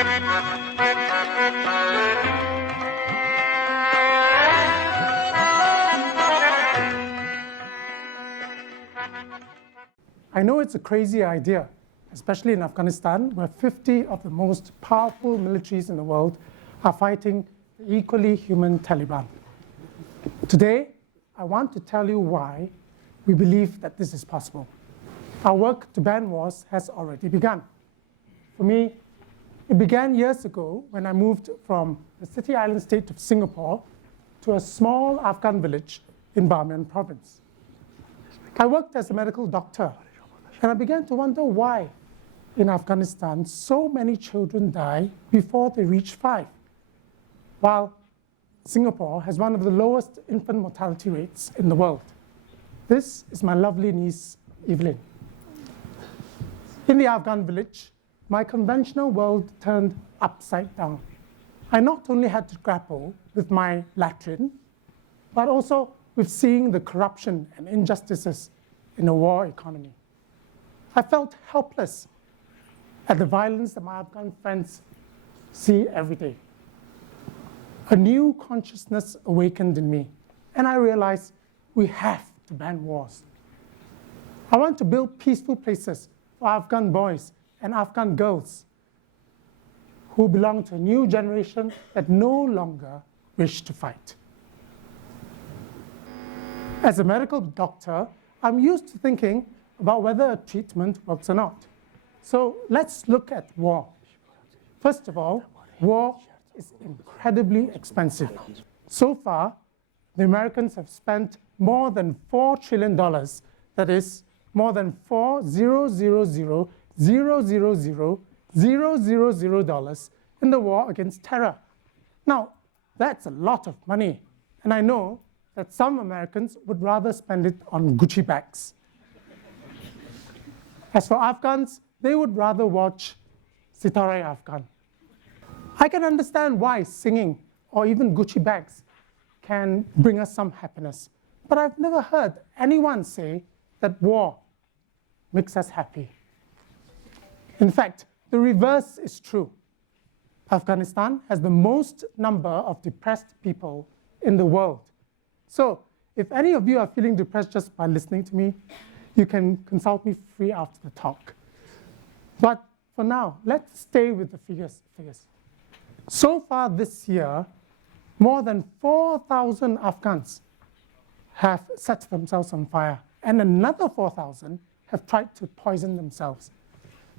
I know it's a crazy idea, especially in Afghanistan, where 50 of the most powerful militaries in the world are fighting the equally human Taliban. Today, I want to tell you why we believe that this is possible. Our work to ban wars has already begun. For me, it began years ago when I moved from the city island state of Singapore to a small Afghan village in Bamiyan province. I worked as a medical doctor, and I began to wonder why in Afghanistan so many children die before they reach 5, while Singapore has one of the lowest infant mortality rates in the world. This is my lovely niece, Evelyn. In the Afghan village, my conventional world turned upside down. I not only had to grapple with my latrine, but also with seeing the corruption and injustices in a war economy. I felt helpless at the violence that my Afghan friends see every day. A new consciousness awakened in me, and I realized we have to ban wars. I want to build peaceful places for Afghan boys and Afghan girls who belong to a new generation that no longer wish to fight. As a medical doctor, I'm used to thinking about whether a treatment works or not. So let's look at war. First of all, war is incredibly expensive. So far, the Americans have spent more than $4 trillion, that is, more than $4,000,000,000 in the war against terror. Now, that's a lot of money, and I know that some Americans would rather spend it on Gucci bags. As for Afghans, they would rather watch Sitare Afghan. I can understand why singing or even Gucci bags can bring us some happiness, but I've never heard anyone say that war makes us happy. In fact, the reverse is true. Afghanistan has the most number of depressed people in the world. So if any of you are feeling depressed just by listening to me, you can consult me free after the talk. But for now, let's stay with the figures. So far this year, more than 4,000 Afghans have set themselves on fire, and another 4,000 have tried to poison themselves.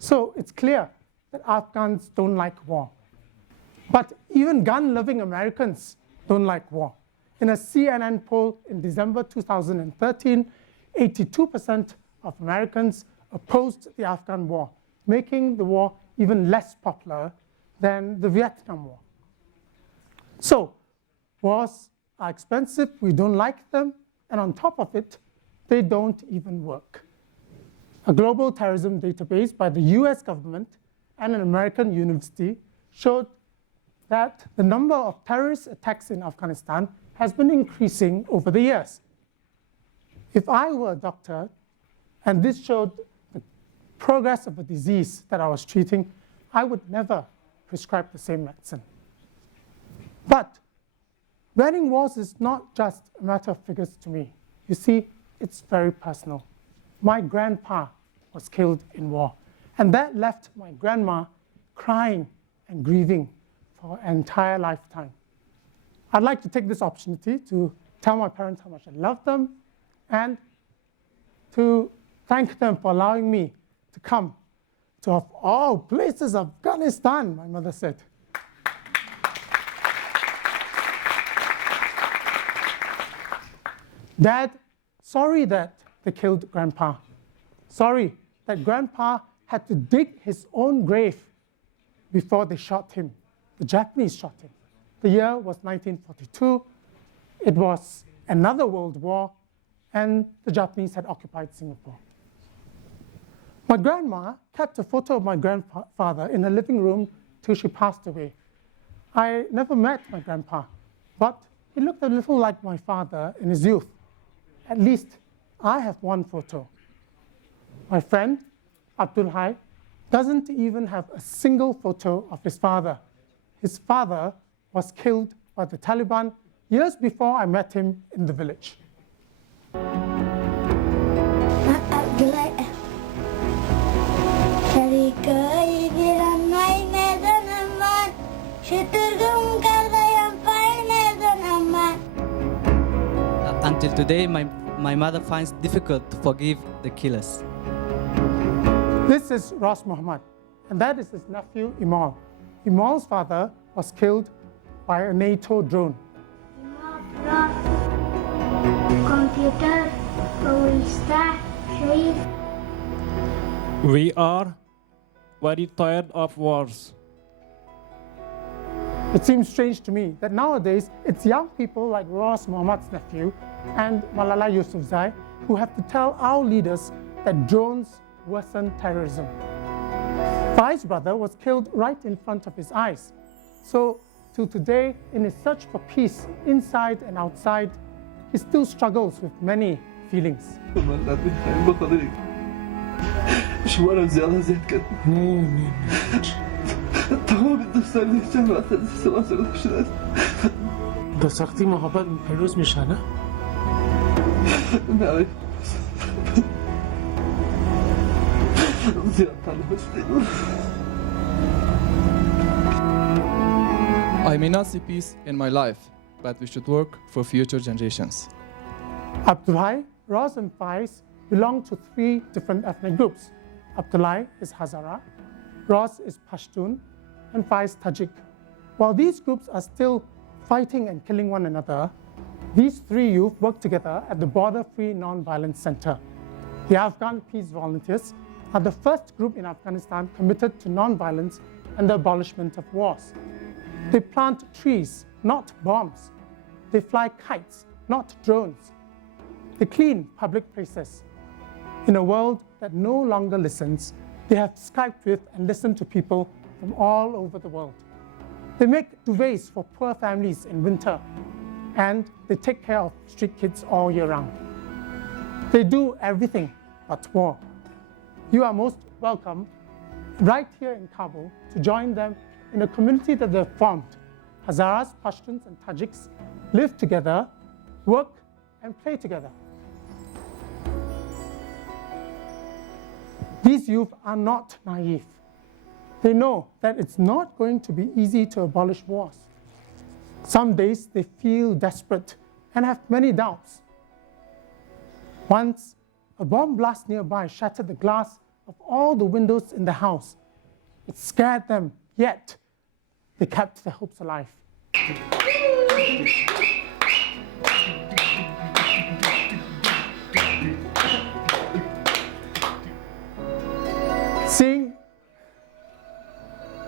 So it's clear that Afghans don't like war. But even gun-loving Americans don't like war. In a CNN poll in December 2013, 82% of Americans opposed the Afghan war, making the war even less popular than the Vietnam War. So, wars are expensive, we don't like them, and on top of it, they don't even work. A global terrorism database by the US government and an American university showed that the number of terrorist attacks in Afghanistan has been increasing over the years. If I were a doctor and this showed the progress of a disease that I was treating, I would never prescribe the same medicine. But banning wars is not just a matter of figures to me. You see, it's very personal. My grandpa was killed in war, and that left my grandma crying and grieving for an entire lifetime. I'd like to take this opportunity to tell my parents how much I love them and to thank them for allowing me to come to, of all places, Afghanistan, my mother said. Dad, sorry that they killed Grandpa. Sorry that Grandpa had to dig his own grave before they shot him. The Japanese shot him. The year was 1942. It was another world war, and the Japanese had occupied Singapore. My grandma kept a photo of my grandfather in her living room till she passed away. I never met my grandpa, but he looked a little like my father in his youth. At least I have one photo. My friend, Abdul Hai, doesn't even have a single photo of his father. His father was killed by the Taliban years before I met him in the village. Until today, my mother finds it difficult to forgive the killers. This is Ras Muhammad, and that is his nephew Imal. Imal's father was killed by a NATO drone. We are very tired of wars. It seems strange to me that nowadays it's young people like Ras Muhammad's nephew and Malala Yousafzai who have to tell our leaders that drones worsen terrorism. Fai's brother was killed right in front of his eyes. So, till today, in his search for peace inside and outside, he still struggles with many feelings. سختی محبت پیروز میشه نه؟ I may not see peace in my life, but we should work for future generations. Abdullahi, Ras and Faiz belong to three different ethnic groups. Abdullahi is Hazara, Ras is Pashtun, and Faiz Tajik. While these groups are still fighting and killing one another, these three youth work together at the Border Free Non-Violence Center. The Afghan Peace Volunteers are the first group in Afghanistan committed to non-violence and the abolishment of wars. They plant trees, not bombs. They fly kites, not drones. They clean public places. In a world that no longer listens, they have Skyped with and listened to people from all over the world. They make duvets for poor families in winter, and they take care of street kids all year round. They do everything but war. You are most welcome right here in Kabul to join them in a community that they've formed. Hazaras, Pashtuns, and Tajiks live together, work, and play together. These youth are not naive. They know that it's not going to be easy to abolish wars. Some days they feel desperate and have many doubts. Once, a bomb blast nearby shattered the glass of all the windows in the house. It scared them, yet they kept their hopes alive.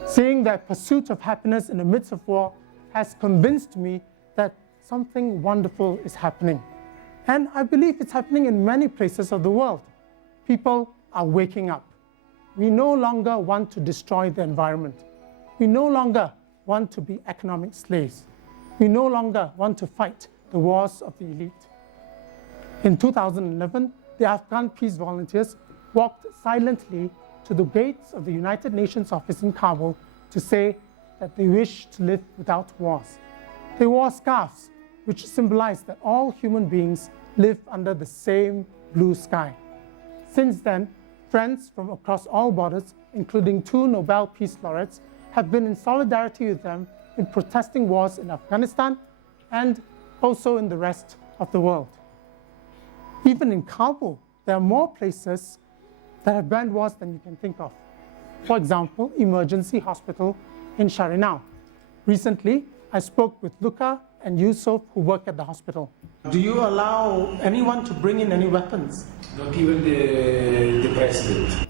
Seeing their pursuit of happiness in the midst of war has convinced me that something wonderful is happening. And I believe it's happening in many places of the world. People are waking up. We no longer want to destroy the environment. We no longer want to be economic slaves. We no longer want to fight the wars of the elite. In 2011, the Afghan Peace Volunteers walked silently to the gates of the United Nations office in Kabul to say that they wish to live without wars. They wore scarves, which symbolized that all human beings live under the same blue sky. Since then, friends from across all borders, including 2 Nobel Peace Laureates, have been in solidarity with them in protesting wars in Afghanistan and also in the rest of the world. Even in Kabul, there are more places that have banned wars than you can think of. For example, Emergency Hospital in Sharinau. Recently, I spoke with Luka and Yusuf who work at the hospital. Do you allow anyone to bring in any weapons? Not even the president.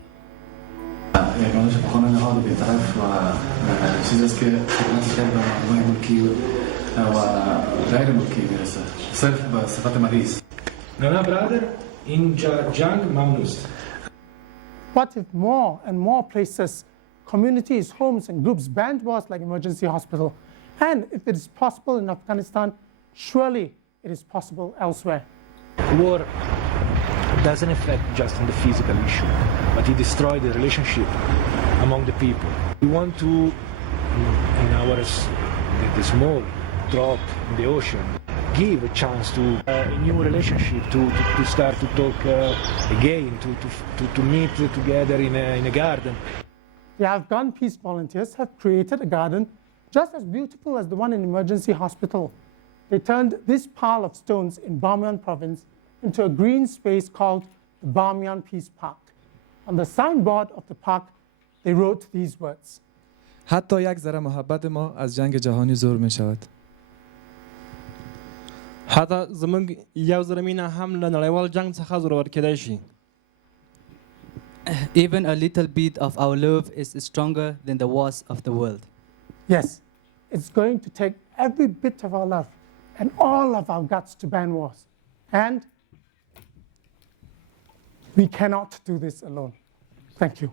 What if more and more places, communities, homes, and groups banned wars like Emergency Hospital? And if it is possible in Afghanistan, surely it is possible elsewhere. War doesn't affect just on the physical issue, but it destroys the relationship among the people. We want to, in the small drop in the ocean, give a chance to a new relationship, to start to talk again, to meet together in a garden. The Afghan Peace Volunteers have created a garden just as beautiful as the one in Emergency Hospital. They turned this pile of stones in Bamiyan province into a green space called the Bamiyan Peace Park. On the signboard of the park, they wrote these words. حتی یک ذره محبت ما از جنگ جهانی زور می شود. حتی زمونږ یو ذره مینه هم له نړیوال جنگ څخه زورور کېدای شي. Even a little bit of our love is stronger than the wars of the world. Yes, it's going to take every bit of our love and all of our guts to ban wars. And we cannot do this alone. Thank you.